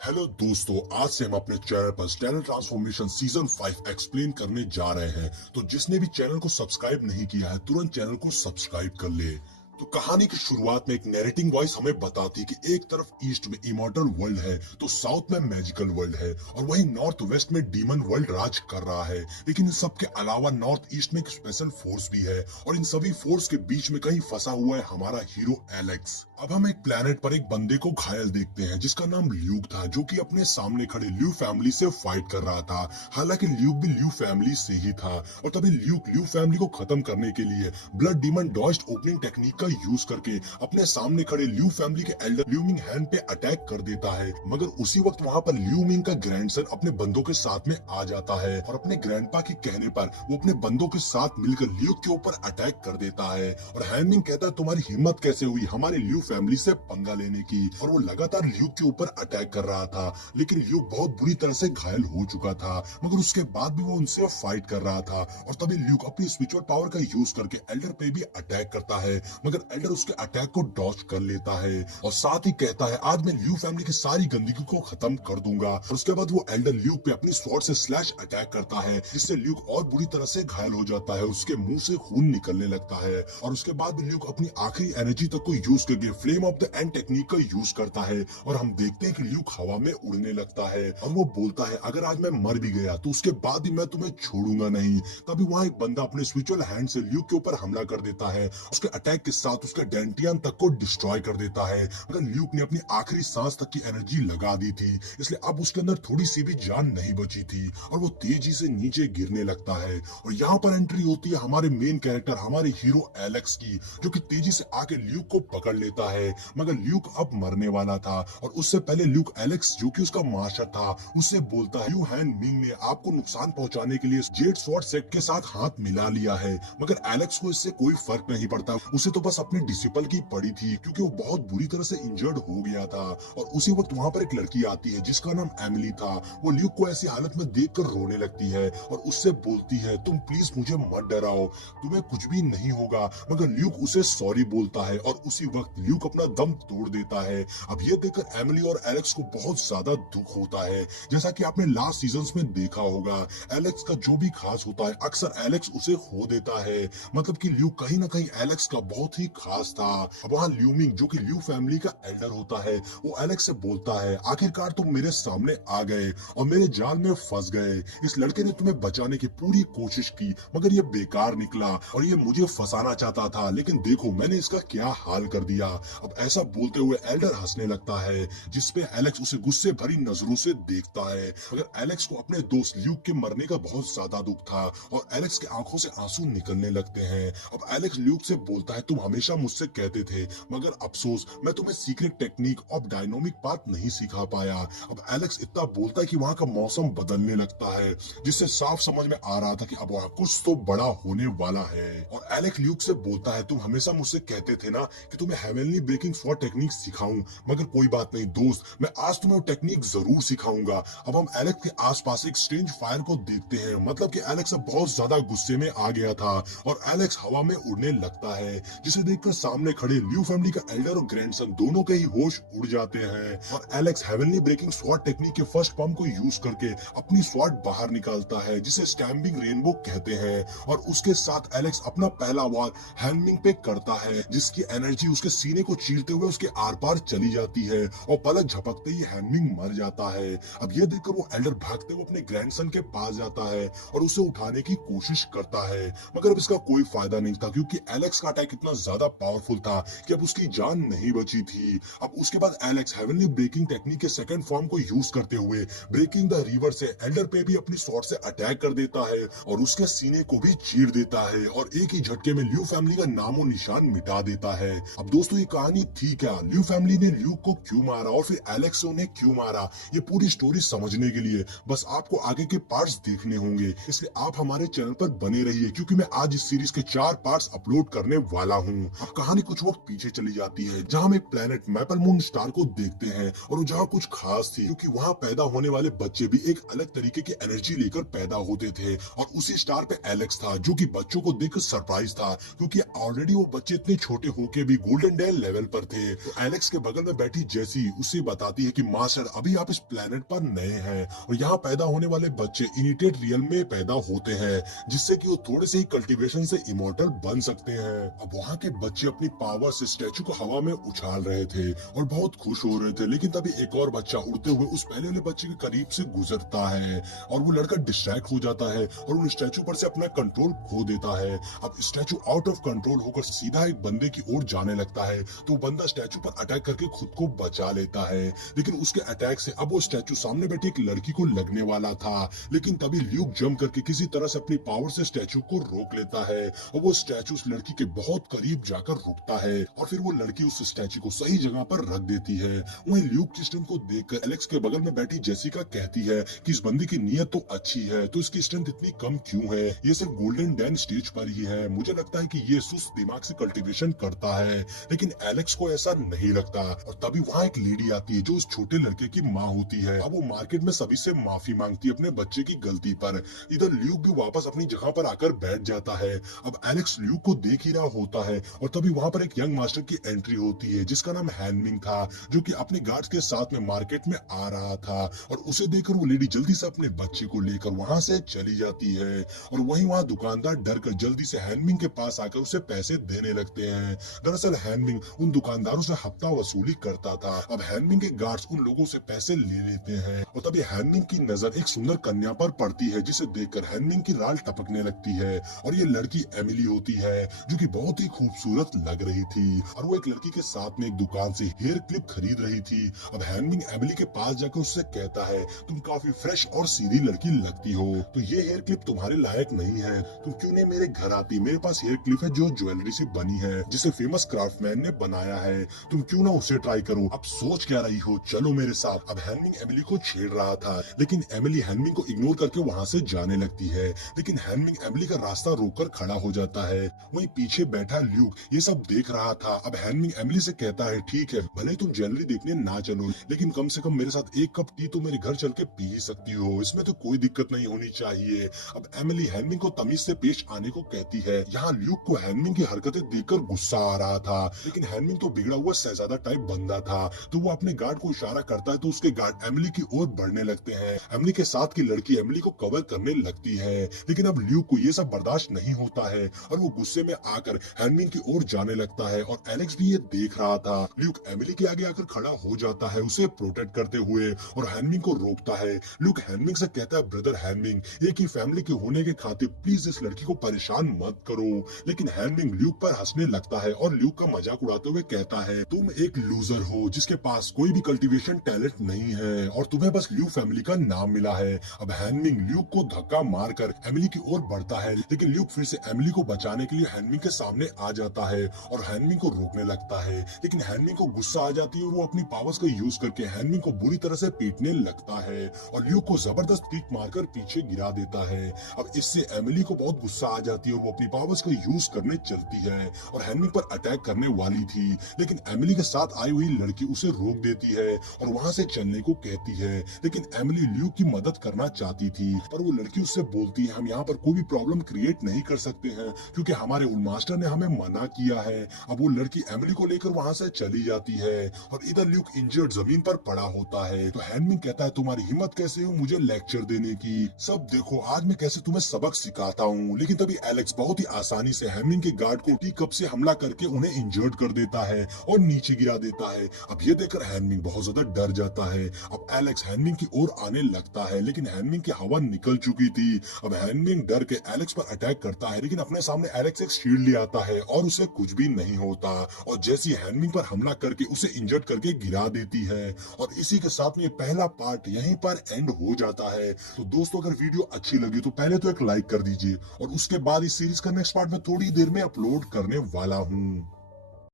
Hello दोस्तों, आज से हम अपने चैनल पर स्टेलर ट्रांसफॉर्मेशन सीजन 5 एक्सप्लेन करने जा रहे हैं। तो जिसने भी चैनल को सब्सक्राइब नहीं किया है तुरंत चैनल को सब्सक्राइब कर ले। तो कहानी की शुरुआत में एक नैरेटिंग वॉइस हमें बताती कि एक तरफ ईस्ट में इमॉर्टल वर्ल्ड है तो साउथ में मैजिकल वर्ल्ड है और वहीं नॉर्थ वेस्ट में डीमन वर्ल्ड राज कर रहा है। लेकिन इन सब के अलावा नॉर्थ ईस्ट में एक स्पेशल फोर्स भी है और इन सभी फोर्स के बीच में कहीं फंसा हुआ है हमारा हीरो एलेक्स। अब हम एक प्लेनेट पर एक बंदे को घायल देखते हैं जिसका नाम ल्यूक था, जो कि अपने सामने खड़े ल्यू फैमिली से फाइट कर रहा था। हालांकि ल्यूक भी ल्यू फैमिली से ही था और तभी ल्यूक ल्यू फैमिली को खत्म करने के लिए ब्लड डीमन डॉज्ड ओपनिंग टेक्निक का यूज करके अपने सामने खड़े ल्यू फैमिली के एल्डर ल्यूमिंग हैंड पे अटैक कर देता है। मगर उसी वक्त वहां पर ल्यूमिंग का ग्रैंडसन अपने बंदों के साथ में आ जाता है और अपने ग्रैंडपा के कहने पर वो अपने बंदों के साथ मिलकर ल्यूक के ऊपर अटैक कर देता है। और हैंमिंग कहता है, तुम्हारी हिम्मत कैसे हुई हमारे ल्यू फैमिली से पंगा लेने की। और वो लगातार ल्यूक के ऊपर अटैक कर रहा था, लेकिन ल्यूक बहुत बुरी तरह से घायल हो चुका था। मगर उसके बाद भी वो उनसे फाइट कर रहा था और तभी ल्यूक अपनी स्पिरिचुअल पावर का यूज करके एल्डर पे भी अटैक करता है। मगर एल्डर उसके अटैक को डॉज कर लेता है और साथ ही कहता है, आज मैं ल्यू फैमिली की सारी गंदगी को खत्म कर दूंगा। और उसके बाद वो एल्डर ल्यूक पे अपनी स्वॉर्ड से स्लैश अटैक करता है, जिससे ल्यूक और बुरी तरह से घायल हो जाता है। उसके मुंह से खून निकलने लगता है और उसके बाद ल्यूक अपनी आखिरी एनर्जी तक को यूज करके flame of the end technique का यूज करता है और हम देखते हैं कि ल्यूक हवा में उड़ने लगता है और वो बोलता है, अगर आज मैं मर भी गया तो उसके बाद भी मैं तुम्हें छोड़ूंगा नहीं। तभी वहां एक बंदा अपने स्पिरिचुअल हैंड से ल्यूक के ऊपर हमला कर देता है, उसके अटैक के साथ उसके डेंटियन तक को डिस्ट्रॉय कर देता है। मगर ल्यूक ने अपनी आखिरी सांस तक की एनर्जी लगा दी थी, इसलिए अब उसके अंदर थोड़ी सी भी जान नहीं बची थी और वो तेजी से नीचे गिरने लगता है। और यहाँ पर एंट्री होती है हमारे मेन कैरेक्टर हमारे हीरो एलेक्स की, जो कि तेजी से आके ल्यूक को पकड़ लेता है। मगर ल्यूक अब मरने वाला था और उससे पहले ल्यूक एलेक्स, जो कि उसका मास्टर था, उससे बोलता है, ल्यू हैन मिंग ने आपको नुकसान पहुंचाने के लिए जेड स्वॉर्ड सेट के साथ हाथ मिला लिया है। मगर एलेक्स को इससे कोई फर्क नहीं पड़ता, उसे तो बस अपने डिसिपल की पड़ी थी क्योंकि वो बहुत बुरी तरह से इंजर्ड हो गया था। और उसी वक्त वहां पर एक लड़की आती है जिसका नाम एमिली था। वो ल्यूक को ऐसी हालत में देखकर रोने लगती है और उससे बोलती है, तुम प्लीज मुझे मत डराओ, तुम्हें कुछ भी नहीं होगा। मगर ल्यूक उसे सॉरी बोलता है और उसी वक्त ल्यूक अपना दम तोड़ देता है। अब ये देखकर एमिली और एलेक्स को बहुत ज्यादा दुख होता है। जैसा कि आपने लास्ट सीजन्स में देखा होगा, एलेक्स का जो भी खास होता है अक्सर एलेक्स उसे खो देता है। मतलब कि ल्यूक कहीं ना कहीं एलेक्स का बहुत ही खास था। अब वहाँ ल्यूमिंग, जो कि ल्यू फैमिली का एल्डर होता है, वो एलेक्स से बोलता है, आखिरकार तुम मेरे सामने आ गए और मेरे जाल में फंस गए। इस लड़के ने तुम्हें बचाने की पूरी कोशिश की मगर ये बेकार निकला और ये मुझे फंसाना चाहता था, लेकिन देखो मैंने इसका क्या हाल कर दिया। अब ऐसा बोलते हुए एल्डर हंसने लगता है, जिसपे एलेक्स उसे गुस्से भरी नजरों से देखता है। मगर एलेक्स को अपने दोस्त ल्यूक के मरने का बहुत ज्यादा दुख था और एलेक्स के आंखों से आंसू निकलने लगते हैं। अब एलेक्स ल्यूक से बोलता है, तुम हमेशा मुझसे कहते थे मगर अफसोस मैं तुम्हें secret technique of dynamic path नहीं सिखा पाया। अब एलेक्स इतना बोलता है कि वहां का मौसम बदलने लगता है, जिससे साफ समझ में आ रहा था कि अब वहां कुछ तो बड़ा होने वाला है। और एलेक्स ल्यूक से बोलता है, तुम हमेशा मुझसे कहते थे ना कि तुम्हें हेवनली ब्रेकिंग स्वॉर्ड टेक्निक सिखाऊं, मगर कोई बात नहीं दोस्त, मैं आज तुम्हें वो टेक्निक जरूर सिखाऊंगा। अब हम एलेक्स के आसपास एक स्ट्रेंज फायर को देखते हैं, मतलब कि एलेक्स अब बहुत ज्यादा गुस्से में आ गया था और एलेक्स हवा में उड़ने लगता है, जिसे देखकर सामने खड़े ल्यू फैमिली का एल्डर और ग्रैंडसन दोनों के ही होश उड़ जाते हैं। और Alex heavenly breaking sword technique के फर्स्ट पंप को यूज करके अपनी स्वॉर्ड बाहर निकालता है, जिसे स्टैम्पिंग रेनबो कहते हैं। और उसके साथ एलेक्स अपना पहला वार हैंडमिंग पे करता है, जिसकी एनर्जी उसके सीने को चीरते हुए उसके आर पार चली जाती है और पलक झपकते ही हैंडमिंग मर जाता है। अब यह देखकर वो एल्डर भागते हुए अपने ग्रैंडसन के पास जाता है और उसे उठाने की कोशिश करता है, मगर अब इसका कोई फायदा नहीं था क्योंकि एलेक्स का अटैक इतना ज्यादा पावरफुल था कि अब उसकी जान नहीं बची थी। अब उसके बाद एलेक्स हेवनली ब्रेकिंग टेक्निक के सेकंड फॉर्म को यूज करते हुए ब्रेकिंग द रिवर से एल्डर पे भी अपनी स्वॉर्ड से अटैक कर देता है और उसके सीने को भी चीर देता है और एक ही झटके में ल्यू फैमिली का नामो निशान मिटा देता है। अब दोस्तों ये कहानी थी क्या, ल्यू फैमिली ने ल्यूक को क्यों मारा और फिर एलेक्स से उन्हें क्यों मारा, ये पूरी स्टोरी समझने के लिए बस आपको आगे के पार्ट्स देखने होंगे। इसलिए आप हमारे चैनल पर बने रहिए क्योंकि मैं आज इस सीरीज के 4 पार्ट्स अपलोड करने वाला हूँ। हूँ। अब कहानी कुछ वक्त पीछे चली जाती है जहाँ हम एक प्लेनेट मैपल मून स्टार को देखते हैं और वो जहाँ कुछ खास थी क्योंकि वहाँ पैदा होने वाले बच्चे भी एक अलग तरीके की एनर्जी लेकर पैदा होते थे और उसी स्टार पे एलेक्स था जो कि बच्चों को देखकर सरप्राइज था क्योंकि ऑलरेडी वो बच्चे इतने छोटे होके भी गोल्डन डेल लेवल पर थे। तो एलेक्स के बगल में बैठी जेसी उसे बताती है कि मास्टर अभी आप इस प्लेनेट पर नए हैं और यहाँ पैदा होने वाले बच्चे इनिटेड रियल में पैदा होते हैं जिससे कि वो थोड़े से ही कल्टीवेशन से इमोर्टल बन सकते हैं। अब वहाँ के बच्चे अपनी पावर से स्टैचू को हवा में उछाल रहे थे और बहुत खुश हो रहे थे, लेकिन तभी एक और बच्चा उड़ते हुए उस पहले वाले बच्चे के करीब से गुजरता है और वो लड़का डिस्ट्रैक्ट हो जाता है और उन स्टैचू पर से अपना कंट्रोल खो देता है। अब स्टैचू आउट ऑफ कंट्रोल होकर सीधा एक बंदे की ओर जाने लगता है तो बंदा स्टैचू पर अटैक करके खुद को बचा लेता है, लेकिन उसके अटैक से अब वो स्टैचू सामने बैठी एक लड़की को लगने वाला था, लेकिन तभी ल्यूक जंप करके किसी तरह से अपनी पावर से स्टैचू को रोक लेता है और वो स्टैचू उस लड़की के बहुत करीब जाकर रुकता है और फिर वो लड़की उस स्टैचू को सही जगह पर रख देती है। वहीं ल्यूक की स्ट्रेंथ को देखकर एलेक्स के बगल में बैठी जेसिका कहती है कि इस बंदी की नीयत तो अच्छी है तो इसकी स्ट्रेंथ इतनी कम क्यों है, ये सिर्फ गोल्डन डैन स्टेज पर ही है, मुझे लगता है कि ये सुस्त दिमाग से कल्टीवेशन करता है। लेकिन एलेक्स को ऐसा नहीं लगता और तभी वहाँ एक लेडी आती है जो उस छोटे लड़के की माँ होती है। अब वो मार्केट में सभी से माफी मांगती है अपने बच्चे की गलती पर। इधर ल्यूक भी वापस अपनी जगह पर आकर बैठ जाता है। अब एलेक्स ल्यूक को देख ही रहा होता है और तभी वहाँ पर एक यंग मास्टर की एंट्री होती है जिसका नाम हैनमिंग था जो कि अपने गार्ड्स के साथ में मार्केट में आ रहा था और उसे देखकर वो लेडी जल्दी से अपने बच्चे को लेकर वहां से चली जाती है और वहाँ दुकानदार डर कर जल्दी से हैनमिंग के पास आकर उसे पैसे देने लगते हैं। दरअसल हैनमिंग उन दुकानदारों से हफ्ता वसूली करता था। अब हैनमिंग के गार्ड्स उन लोगों से पैसे ले लेते हैं और तभी हैनमिंग की नजर एक सुंदर कन्या पर पड़ती है जिसे देखकर हैनमिंग की राल टपकने लगती है और ये लड़की एमिली होती है जो कि बहुत ही खूबसूरत लग रही थी और वो एक लड़की के साथ में एक दुकान से हेयर क्लिप खरीद रही थी। अब हैनमिंग एमिली के पास जाकर उससे कहता है तुम काफी फ्रेश और सीधी लड़की लगती हो, तो ये हेयर क्लिप तुम्हारे लायक नहीं है, तुम क्यों नहीं मेरे घर आती, मेरे पास हेयर क्लिप है जो ज्वेलरी से बनी है जिसे फेमस क्राफ्टमैन ने बनाया है, तुम क्यों ना उसे ट्राई करो, अब सोच क्या रही हो, चलो मेरे साथ। अब हैनमिंग एमिली को छेड़ रहा था लेकिन एमिली हैनमिंग को इग्नोर करके वहाँ से जाने लगती है, लेकिन हैनमिंग एमिली का रास्ता रोककर खड़ा हो जाता है। वहीं पीछे बैठा ल्यूक ये सब देख रहा था। अब हैनमिंग एमिली से कहता है ठीक है भले तुम ज्वेलरी देखने ना चलो लेकिन कम से कम मेरे साथ एक कप टी तो मेरे घर चल के पी ही सकती हो, इसमें तो कोई दिक्कत नहीं होनी चाहिए। अब एमिली हैनमिंग को तमीज से पेश आने को कहती है। यहाँ ल्यूक को हैनमिंग की हरकतें देखकर गुस्सा आ रहा था लेकिन हैनमिंग तो बिगड़ा हुआ शहजादा टाइप बंदा था तो वो अपने गार्ड को इशारा करता है तो उसके गार्ड एमिली की ओर बढ़ने लगते हैं। एमिली के साथ की लड़की एमिली को कवर करने लगती है लेकिन अब ल्यूक को ये सब बर्दाश्त नहीं होता है और वो गुस्से में आकर हैनमिंग की ओर जाने लगता है और एलेक्स भी ये देख रहा था। ल्यूक एमिली के आगे आकर खड़ा हो जाता है उसे प्रोटेक्ट करते हुए और हैनमिंग को रोकता है। ल्यूक हैनमिंग से कहता है ब्रदर हैनमिंग एक ही फैमिली के होने के खातिर प्लीज इस लड़की को परेशान मत करो, लेकिन हैनमिंग ल्यूक पर हंसने लगता है और ल्यूक का मजाक उड़ाते हुए कहता है तुम एक लूजर हो जिसके पास कोई भी कल्टीवेशन टैलेंट नहीं है और तुम्हें बस ल्यूक फैमिली का नाम मिला है। अब हैनमिंग ल्यूक को धक्का मारकर एमिली की ओर बढ़ता है लेकिन ल्यूक फिर से एमिली को बचाने के लिए हैनमिंग के सामने आ जाता है और हैनमिंग को रोकने लगता है लेकिन हैनमिंग को गुस्सा आ जाती है और वो अपनी पावर्स का यूज करके हैनमिंग को बुरी तरह से पीटने लगता है और ल्यूक को जबरदस्त किक मारकर पीछे गिरा देता है। अब इससे एमिली को बहुत गुस्सा आ जाती है और वो अपनी पावर्स का यूज करने चलती है और हैनमिंग पर अटैक करने वाली थी लेकिन एमिली के साथ आई हुई लड़की उसे रोक देती है और वहां से चलने को कहती है लेकिन एमिली ल्यूक की मदद करना चाहती थी पर वो लड़की उससे बोलती है हम यहाँ पर कोई भी प्रॉब्लम क्रिएट नहीं कर सकते हैं क्योंकि हमारे उल मास्टर ने हमें मना किया है। अब वो लड़की एमिली को लेकर वहां से चली जाती है और इधर ल्यूक इंजर्ड जमीन पर पड़ा होता है तो हैनमिंग कहता है तुम्हारी हिम्मत कैसे हो मुझे लेक्चर देने की, सब देखो आज मैं कैसे तुम्हें सबक सिखाता हूँ। लेकिन तभी एलेक्स बहुत ही आसानी से हैनमिंग के गार्ड को टी कप से हमला करके उन्हें इंजर्ड कर देता है और नीचे गिरा देता है। अब ये देखकर हैनमिंग बहुत ज्यादा डर जाता है। अब एलेक्स हैनमिंग की ओर आने लगता है लेकिन हैनमिंग की हवा निकल चुकी थी। अब हैनमिंग डर के एलेक्स पर अटैक करता है लेकिन अपने सामने एलेक्स एक शील्ड ले आता है और उसे कुछ भी नहीं होता और जैसी हैनमिंग पर हमला करके उसे इंजर्ड करके गिरा देती है और इसी के साथ में ये पहला पार्ट यहीं पर एंड हो जाता है। तो दोस्तों अगर वीडियो अच्छी लगी तो पहले तो एक लाइक कर दीजिए और उसके बाद इस सीरीज का नेक्स्ट पार्ट में थोड़ी देर में अपलोड करने वाला हूँ।